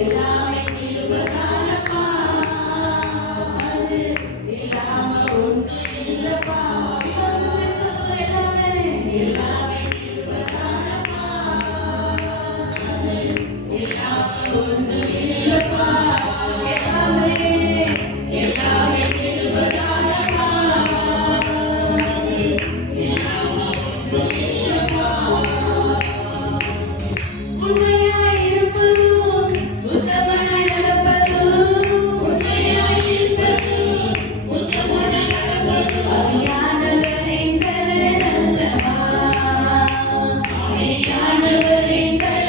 எல்லாமே கிருபைதானப்பா, அது இல்லாம ஒண்ணும் இல்லப்பா. எல்லாமே எல்லாமே கிருபைதானப்பா, அது இல்லாம ஒண்ணும் இல்லப்பா. எல்லாமே எல்லாமே கிருபைதானப்பா, அது இல்லாம ஒண்ணும் இல்லப்பா. உண்மையாய் இருப்பதும் உத்தமனாய் நடப்பதும், உண்மையாய் இருப்பதும் உத்தமனாய் நடப்பதும், அழியாதவர் எங்கள் அல்லவா, அழியாதவர் எங்கள்